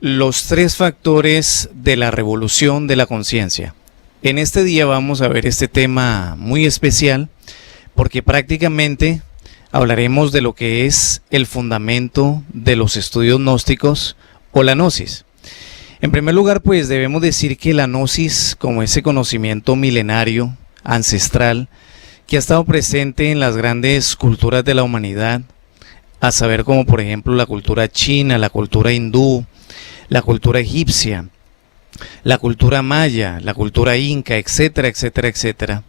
Los tres factores de la revolución de la conciencia. En este día vamos a ver este tema muy especial porque prácticamente hablaremos de lo que es el fundamento de los estudios gnósticos o la gnosis. En primer lugar, pues debemos decir que la gnosis, como ese conocimiento milenario, ancestral, que ha estado presente en las grandes culturas de la humanidad, a saber como por ejemplo la cultura china, la cultura hindú, la cultura egipcia, la cultura maya, la cultura inca, etcétera, etcétera, etcétera,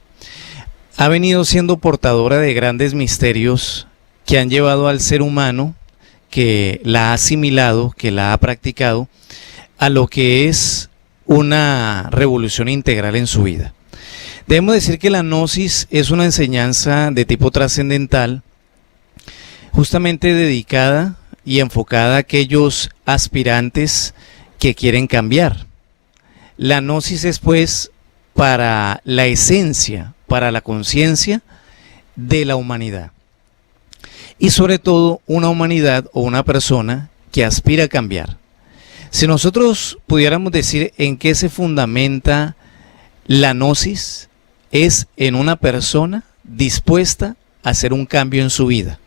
ha venido siendo portadora de grandes misterios que han llevado al ser humano, que la ha asimilado, que la ha practicado, a lo que es una revolución integral en su vida. Debemos decir que la gnosis es una enseñanza de tipo trascendental, justamente dedicada y enfocada a aquellos aspirantes que quieren cambiar. La gnosis es pues para la esencia, para la conciencia de la humanidad. Y sobre todo una humanidad o una persona que aspira a cambiar. Si nosotros pudiéramos decir en qué se fundamenta la gnosis, es en una persona dispuesta a hacer un cambio en su vida.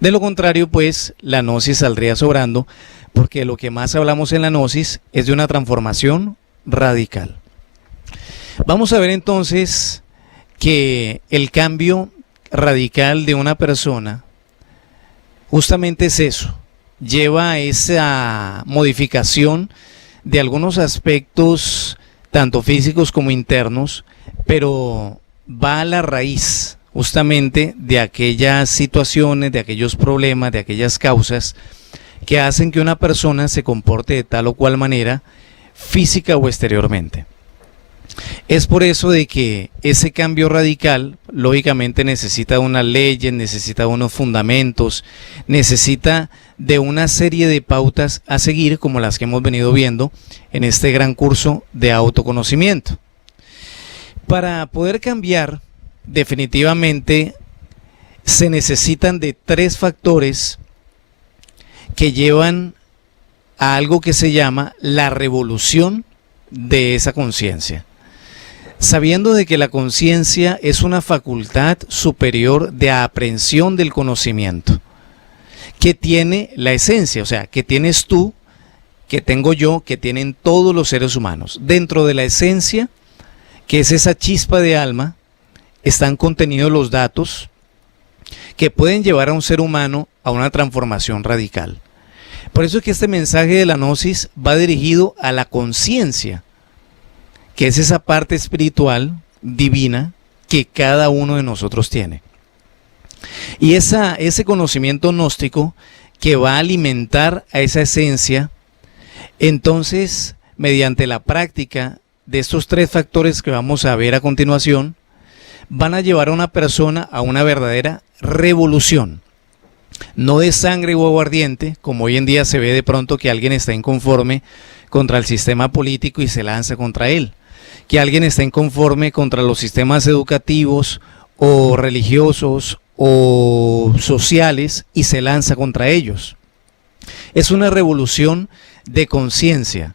De lo contrario, pues, la gnosis saldría sobrando, porque lo que más hablamos en la gnosis es de una transformación radical. Vamos a ver entonces que el cambio radical de una persona justamente es eso, lleva a esa modificación de algunos aspectos, tanto físicos como internos, pero va a la raíz justamente de aquellas situaciones, de aquellos problemas, de aquellas causas que hacen que una persona se comporte de tal o cual manera, física o exteriormente. Es por eso de que ese cambio radical, lógicamente necesita unas leyes, necesita unos fundamentos, necesita de una serie de pautas a seguir, como las que hemos venido viendo en este gran curso de autoconocimiento. Para poder cambiar, definitivamente se necesitan de tres factores que llevan a algo que se llama la revolución de esa conciencia. Sabiendo de que la conciencia es una facultad superior de aprehensión del conocimiento, que tiene la esencia, o sea, que tienes tú, que tengo yo, que tienen todos los seres humanos. Dentro de la esencia, que es esa chispa de alma, están contenidos los datos que pueden llevar a un ser humano a una transformación radical. Por eso es que este mensaje de la gnosis va dirigido a la conciencia, que es esa parte espiritual, divina, que cada uno de nosotros tiene. Y ese conocimiento gnóstico que va a alimentar a esa esencia, entonces, mediante la práctica de estos tres factores que vamos a ver a continuación, van a llevar a una persona a una verdadera revolución. No de sangre o aguardiente, como hoy en día se ve de pronto que alguien está inconforme contra el sistema político y se lanza contra él, que alguien está inconforme contra los sistemas educativos o religiosos o sociales y se lanza contra ellos. Es una revolución de conciencia,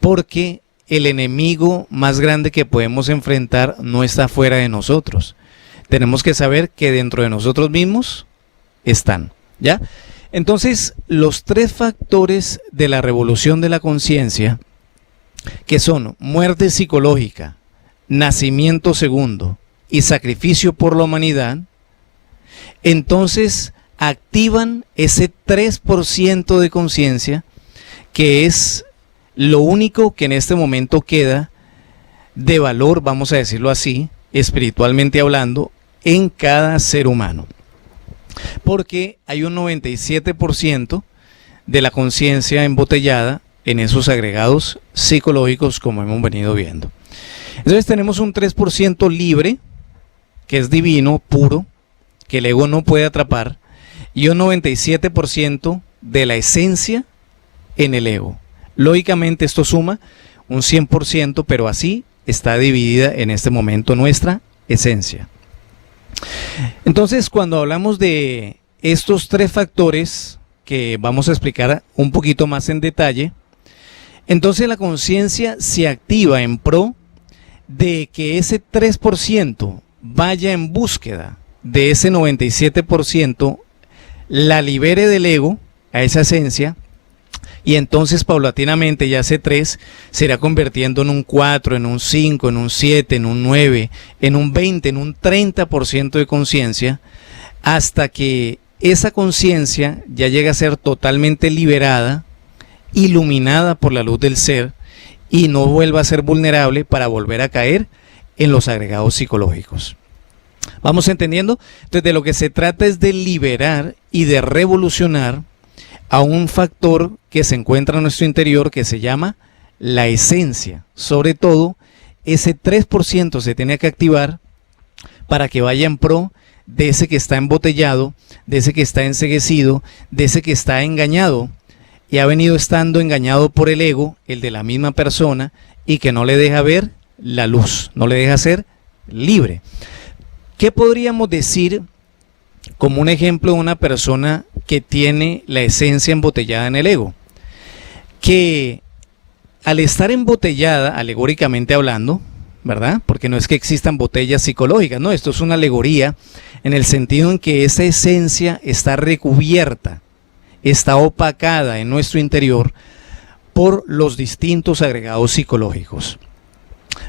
porque el enemigo más grande que podemos enfrentar no está fuera de nosotros. Tenemos que saber que dentro de nosotros mismos están, ¿ya? Entonces, los tres factores de la revolución de la conciencia, que son muerte psicológica, nacimiento segundo y sacrificio por la humanidad, entonces activan ese 3% de conciencia, que es lo único que en este momento queda de valor, vamos a decirlo así, espiritualmente hablando, en cada ser humano. Porque hay un 97% de la conciencia embotellada en esos agregados psicológicos, como hemos venido viendo. Entonces tenemos un 3% libre, que es divino, puro, que el ego no puede atrapar, y un 97% de la esencia en el ego. Lógicamente esto suma un 100%, pero así está dividida en este momento nuestra esencia. Entonces, cuando hablamos de estos tres factores que vamos a explicar un poquito más en detalle, Entonces la conciencia se activa en pro de que ese 3% vaya en búsqueda de ese 97%, la libere del ego, a esa esencia, y entonces paulatinamente ya ese 3 se irá convirtiendo en un 4, en un 5, en un 7, en un 9, en un 20, en un 30% de conciencia, hasta que esa conciencia ya llega a ser totalmente liberada, iluminada por la luz del ser, y no vuelva a ser vulnerable para volver a caer en los agregados psicológicos. ¿Vamos entendiendo? Entonces, de lo que se trata es de liberar y de revolucionar a un factor que se encuentra en nuestro interior, que se llama la esencia. Sobre todo, ese 3% se tiene que activar para que vaya en pro de ese que está embotellado, de ese que está enceguecido, de ese que está engañado y ha venido estando engañado por el ego, el de la misma persona, y que no le deja ver la luz, no le deja ser libre. ¿Qué podríamos decir como un ejemplo de una persona que tiene la esencia embotellada en el ego? Que al estar embotellada, alegóricamente hablando, ¿verdad? Porque no es que existan botellas psicológicas, no, esto es una alegoría en el sentido en que esa esencia está recubierta, está opacada en nuestro interior por los distintos agregados psicológicos.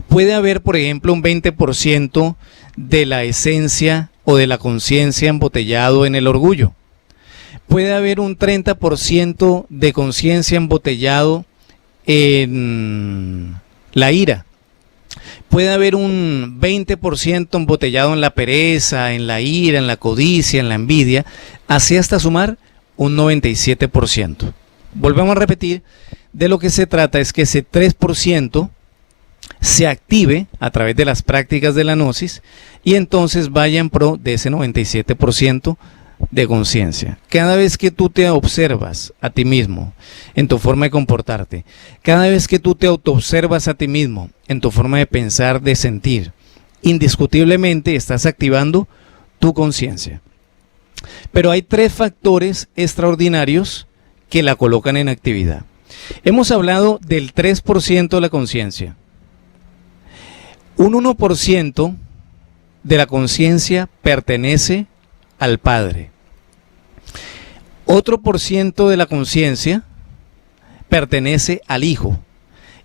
Puede haber, por ejemplo, un 20% de la esencia o de la conciencia embotellado en el orgullo. Puede haber un 30% de conciencia embotellado en la ira. Puede haber un 20% embotellado en la pereza, en la ira, en la codicia, en la envidia, así hasta sumar un 97%. Volvemos a repetir, de lo que se trata es que ese 3% se active a través de las prácticas de la gnosis y entonces vaya en pro de ese 97% de conciencia. Cada vez que tú te observas a ti mismo en tu forma de comportarte, cada vez que tú te autoobservas a ti mismo en tu forma de pensar, de sentir, indiscutiblemente estás activando tu conciencia. Pero hay 3 factores extraordinarios que la colocan en actividad. Hemos hablado del 3% de la conciencia. Un 1% de la conciencia pertenece al Padre. Otro por ciento de la conciencia pertenece al Hijo.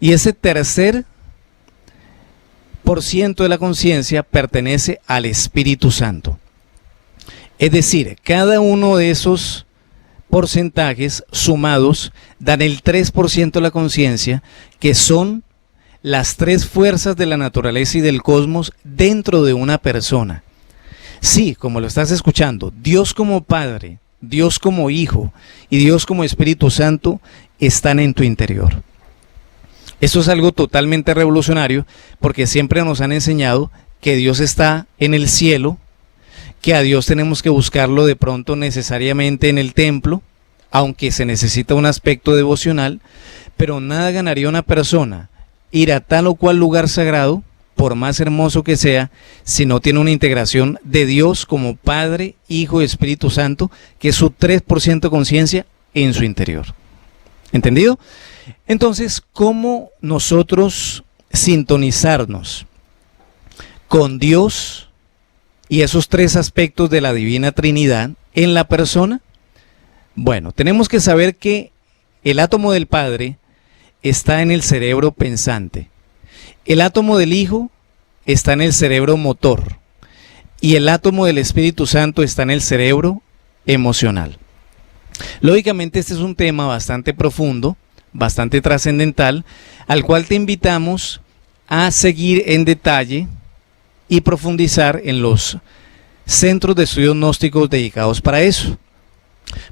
Y ese tercer por ciento de la conciencia pertenece al Espíritu Santo. Es decir, cada uno de esos porcentajes sumados dan el 3% de la conciencia, que son las 3 fuerzas de la naturaleza y del cosmos dentro de una persona. Sí, como lo estás escuchando, Dios como Padre, Dios como Hijo y Dios como Espíritu Santo están en tu interior. Eso es algo totalmente revolucionario, porque siempre nos han enseñado que Dios está en el cielo, que a Dios tenemos que buscarlo de pronto necesariamente en el templo, aunque se necesita un aspecto devocional, pero nada ganaría una persona ir a tal o cual lugar sagrado, por más hermoso que sea, si no tiene una integración de Dios como Padre, Hijo y Espíritu Santo, que es su 3% de conciencia en su interior. ¿Entendido? Entonces, ¿cómo nosotros sintonizarnos con Dios y esos 3 aspectos de la Divina Trinidad en la persona? Bueno, tenemos que saber que el átomo del Padre está en el cerebro pensante. El átomo del Hijo está en el cerebro motor. Y el átomo del Espíritu Santo está en el cerebro emocional. Lógicamente este es un tema bastante profundo, bastante trascendental, al cual te invitamos a seguir en detalle y profundizar en los centros de estudios gnósticos dedicados para eso.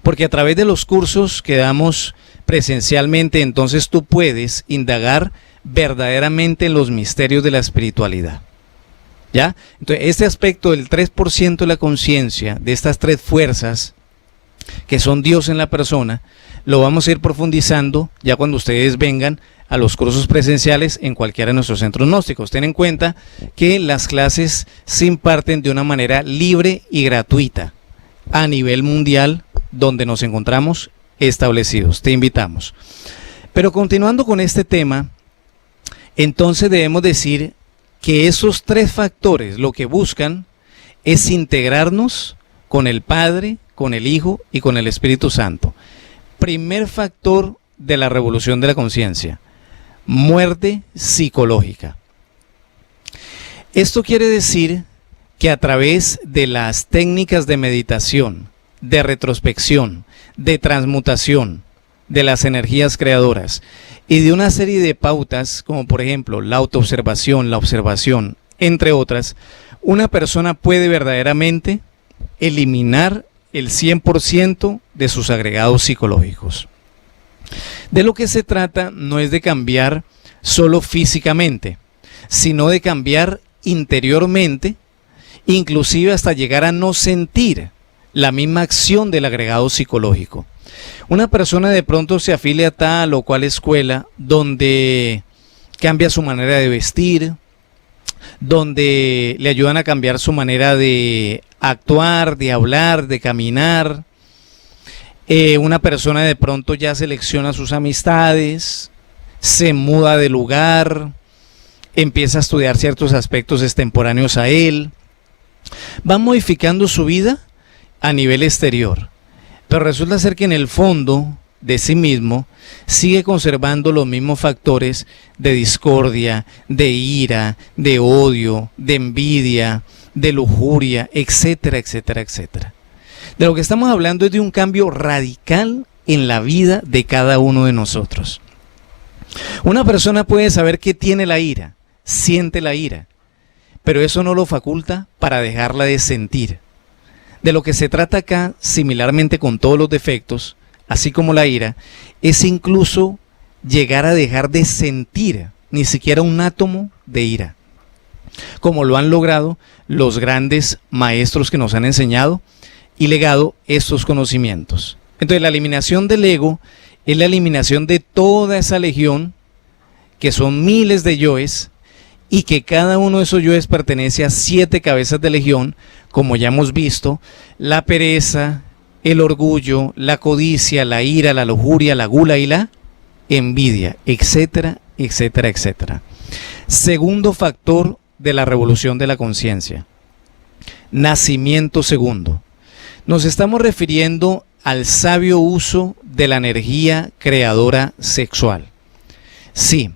Porque a través de los cursos que damos presencialmente, entonces tú puedes indagar verdaderamente en los misterios de la espiritualidad. ¿Ya? Entonces, este aspecto del 3% de la conciencia, de estas 3 fuerzas que son Dios en la persona, lo vamos a ir profundizando ya cuando ustedes vengan a los cursos presenciales en cualquiera de nuestros centros gnósticos. Ten en cuenta que las clases se imparten de una manera libre y gratuita a nivel mundial donde nos encontramos establecidos. Te invitamos. Pero continuando con este tema, entonces debemos decir que esos tres factores lo que buscan es integrarnos con el Padre, con el Hijo y con el Espíritu Santo. Primer factor de la revolución de la conciencia: muerte psicológica. Esto quiere decir que a través de las técnicas de meditación, de retrospección, de transmutación de las energías creadoras y de una serie de pautas, como por ejemplo la autoobservación, la observación, entre otras, una persona puede verdaderamente eliminar el 100% de sus agregados psicológicos. De lo que se trata no es de cambiar solo físicamente, sino de cambiar interiormente, inclusive hasta llegar a no sentir la misma acción del agregado psicológico. Una persona de pronto se afilia a tal o cual escuela donde cambia su manera de vestir, donde le ayudan a cambiar su manera de actuar, de hablar, de caminar. Una persona de pronto ya selecciona sus amistades, se muda de lugar, empieza a estudiar ciertos aspectos extemporáneos a él, va modificando su vida a nivel exterior, pero resulta ser que en el fondo de sí mismo sigue conservando los mismos factores de discordia, de ira, de odio, de envidia, de lujuria, etcétera, etcétera, etcétera. De lo que estamos hablando es de un cambio radical en la vida de cada uno de nosotros. Una persona puede saber que tiene la ira, siente la ira, pero eso no lo faculta para dejarla de sentir. De lo que se trata acá, similarmente con todos los defectos, así como la ira, es incluso llegar a dejar de sentir ni siquiera un átomo de ira, como lo han logrado los grandes maestros que nos han enseñado y legado estos conocimientos. Entonces la eliminación del ego es la eliminación de toda esa legión, que son miles de yoes, y que cada uno de esos yoes pertenece a 7 cabezas de legión, como ya hemos visto: la pereza, el orgullo, la codicia, la ira, la lujuria, la gula y la envidia, etcétera, etcétera, etcétera. Segundo factor de la revolución de la conciencia: nacimiento segundo. Nos estamos refiriendo al sabio uso de la energía creadora sexual. Sí,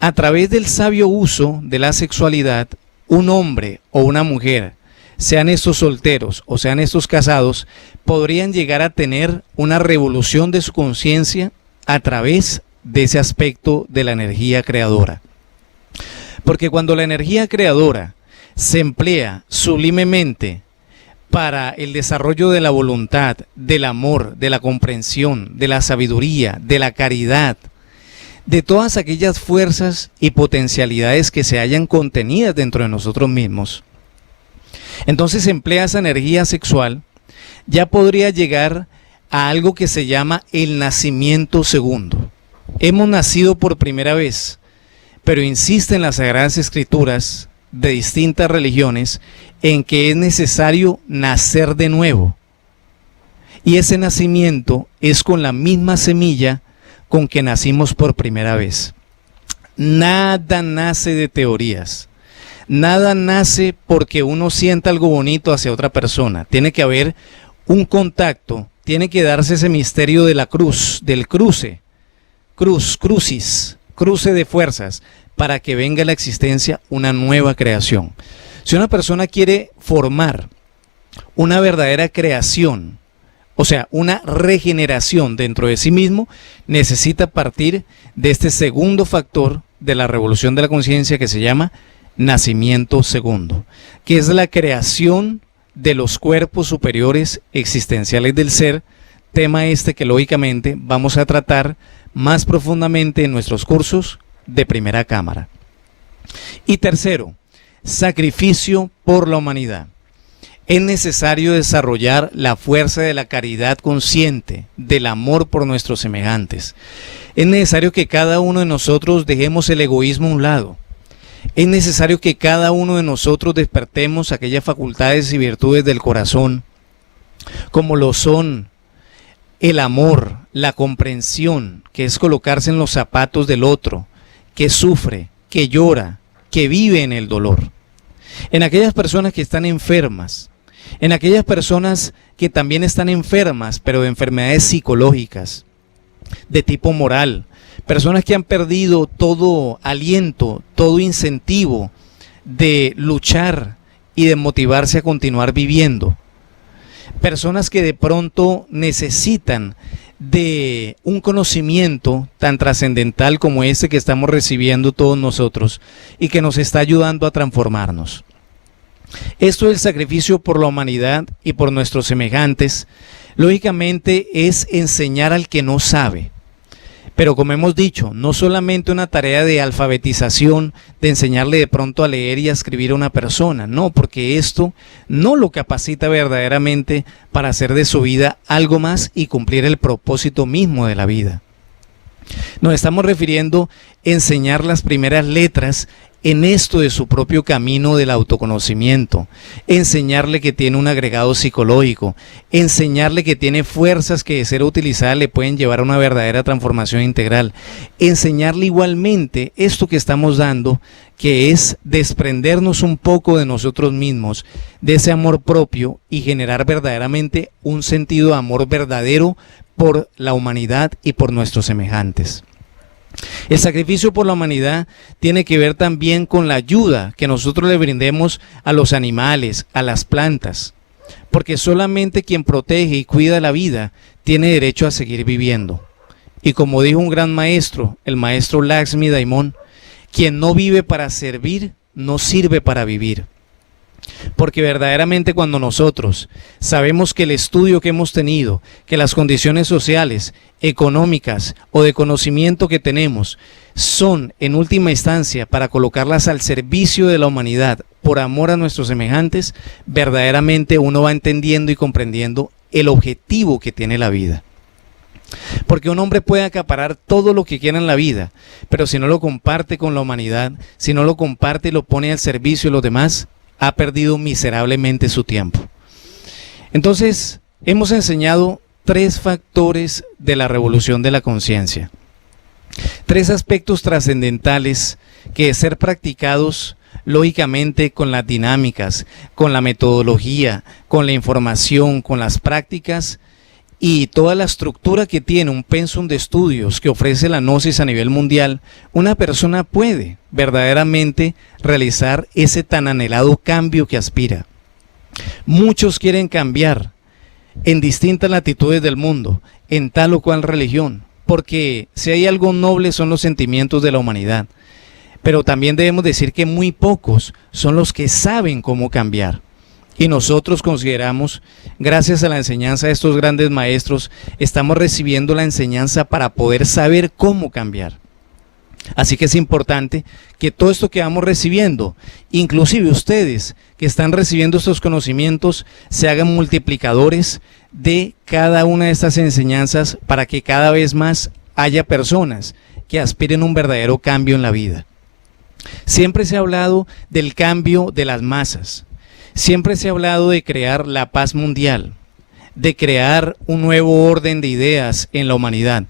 a través del sabio uso de la sexualidad, un hombre o una mujer, sean estos solteros o sean estos casados, podrían llegar a tener una revolución de su conciencia a través de ese aspecto de la energía creadora. Porque cuando la energía creadora se emplea sublimemente para el desarrollo de la voluntad, del amor, de la comprensión, de la sabiduría, de la caridad, de todas aquellas fuerzas y potencialidades que se hallan contenidas dentro de nosotros mismos, entonces se emplea esa energía sexual, ya podría llegar a algo que se llama el nacimiento segundo. Hemos nacido por primera vez, pero insisten las Sagradas Escrituras de distintas religiones en que es necesario nacer de nuevo. Y ese nacimiento es con la misma semilla con que nacimos por primera vez. Nada nace de teorías. Nada nace porque uno sienta algo bonito hacia otra persona. Tiene que haber un contacto, tiene que darse ese misterio de la cruz, del cruce, crucis, cruce de fuerzas, para que venga a la existencia una nueva creación. Si una persona quiere formar una verdadera creación, o sea, una regeneración dentro de sí mismo, necesita partir de este segundo factor de la revolución de la conciencia que se llama nacimiento segundo, que es la creación de los cuerpos superiores existenciales del ser, tema este que lógicamente vamos a tratar más profundamente en nuestros cursos de primera cámara. Y tercero, sacrificio por la humanidad. Es necesario desarrollar la fuerza de la caridad consciente, del amor por nuestros semejantes. Es necesario que cada uno de nosotros dejemos el egoísmo a un lado. Es necesario que cada uno de nosotros despertemos aquellas facultades y virtudes del corazón, como lo son el amor, la comprensión, que es colocarse en los zapatos del otro, que sufre, que llora, que vive en el dolor. En aquellas personas que están enfermas, en aquellas personas que también están enfermas, pero de enfermedades psicológicas, de tipo moral, personas que han perdido todo aliento, todo incentivo de luchar y de motivarse a continuar viviendo. Personas que de pronto necesitan de un conocimiento tan trascendental como este que estamos recibiendo todos nosotros y que nos está ayudando a transformarnos. Esto del sacrificio por la humanidad y por nuestros semejantes, lógicamente es enseñar al que no sabe. Pero como hemos dicho, no solamente una tarea de alfabetización, de enseñarle de pronto a leer y a escribir a una persona, no, porque esto no lo capacita verdaderamente para hacer de su vida algo más y cumplir el propósito mismo de la vida. Nos estamos refiriendo a enseñar las primeras letras en esto de su propio camino del autoconocimiento, enseñarle que tiene un agregado psicológico, enseñarle que tiene fuerzas que de ser utilizadas le pueden llevar a una verdadera transformación integral, enseñarle igualmente esto que estamos dando, que es desprendernos un poco de nosotros mismos, de ese amor propio y generar verdaderamente un sentido de amor verdadero por la humanidad y por nuestros semejantes. El sacrificio por la humanidad tiene que ver también con la ayuda que nosotros le brindemos a los animales, a las plantas, porque solamente quien protege y cuida la vida tiene derecho a seguir viviendo. Y como dijo un gran maestro, el maestro Lakshmi Daimon, quien no vive para servir, no sirve para vivir. Porque verdaderamente cuando nosotros sabemos que el estudio que hemos tenido, que las condiciones sociales, económicas o de conocimiento que tenemos son en última instancia para colocarlas al servicio de la humanidad por amor a nuestros semejantes, verdaderamente uno va entendiendo y comprendiendo el objetivo que tiene la vida. Porque un hombre puede acaparar todo lo que quiera en la vida, pero si no lo comparte con la humanidad, si no lo comparte y lo pone al servicio de los demás, ha perdido miserablemente su tiempo. Entonces, hemos enseñado 3 factores de la revolución de la conciencia. 3 aspectos trascendentales que de ser practicados lógicamente con las dinámicas, con la metodología, con la información, con las prácticas y toda la estructura que tiene un pensum de estudios que ofrece la Gnosis a nivel mundial, una persona puede verdaderamente realizar ese tan anhelado cambio que aspira. Muchos quieren cambiar en distintas latitudes del mundo, en tal o cual religión, porque si hay algo noble son los sentimientos de la humanidad, pero también debemos decir que muy pocos son los que saben cómo cambiar. Y nosotros consideramos, gracias a la enseñanza de estos grandes maestros, estamos recibiendo la enseñanza para poder saber cómo cambiar. Así que es importante que todo esto que vamos recibiendo, inclusive ustedes que están recibiendo estos conocimientos, se hagan multiplicadores de cada una de estas enseñanzas para que cada vez más haya personas que aspiren a un verdadero cambio en la vida. Siempre se ha hablado del cambio de las masas. Siempre se ha hablado de crear la paz mundial, de crear un nuevo orden de ideas en la humanidad.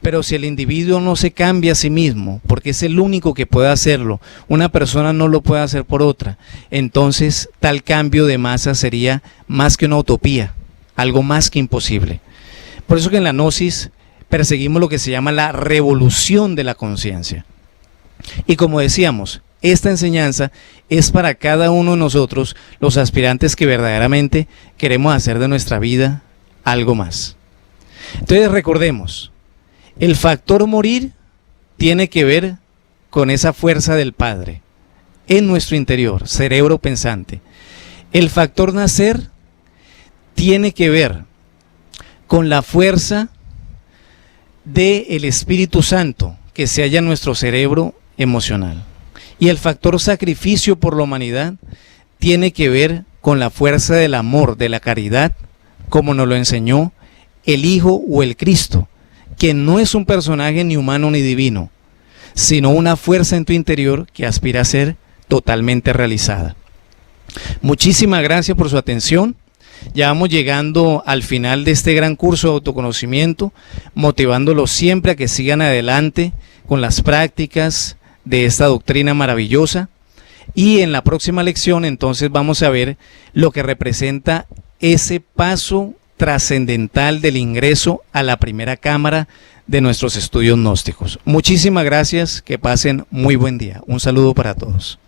Pero si el individuo no se cambia a sí mismo, porque es el único que puede hacerlo, una persona no lo puede hacer por otra, entonces tal cambio de masa sería más que una utopía, algo más que imposible. Por eso que en la Gnosis perseguimos lo que se llama la revolución de la conciencia. Y como decíamos, esta enseñanza es para cada uno de nosotros, los aspirantes que verdaderamente queremos hacer de nuestra vida algo más. Entonces recordemos, el factor morir tiene que ver con esa fuerza del Padre en nuestro interior, cerebro pensante. El factor nacer tiene que ver con la fuerza del Espíritu Santo que se halla en nuestro cerebro emocional. Y el factor sacrificio por la humanidad tiene que ver con la fuerza del amor, de la caridad, como nos lo enseñó el Hijo o el Cristo, que no es un personaje ni humano ni divino, sino una fuerza en tu interior que aspira a ser totalmente realizada. Muchísimas gracias por su atención. Ya vamos llegando al final de este gran curso de autoconocimiento, motivándolos siempre a que sigan adelante con las prácticas de esta doctrina maravillosa. Y en la próxima lección entonces vamos a ver lo que representa ese paso trascendental del ingreso a la primera cámara de nuestros estudios gnósticos. Muchísimas gracias, que pasen muy buen día. Un saludo para todos.